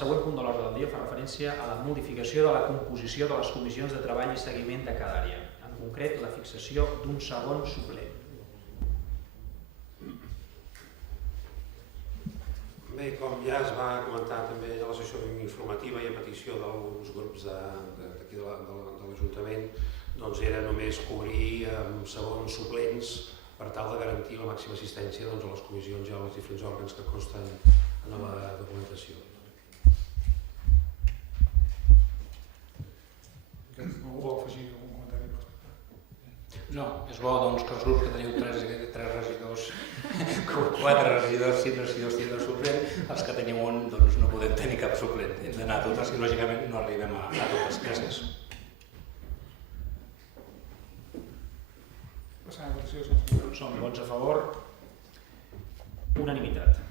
següent punt de l'ordre del dia fa referència a la modificació de la composició de les comissions de treball i seguiment de cada àrea, en concret la fixació d'un segon suplent. Bé, com ja es va comentar també a la sessió informativa i a petició d'alguns grups d'aquí de l'Ajuntament, doncs era només cobrir segons suplents per tal de garantir la màxima assistència a les comissions i als diferents òrgans que consten en la documentació. Algú vol afegir algun comentari? No, és bo que els grups que teniu 3 regidors, 4 regidors, 5 regidors tenen un suplent, els que tenim un no podem tenir cap suplent, hem d'anar a totes i lògicament no arribem a totes. Gràcies. Passant a votació. Som vots a favor, unanimitat.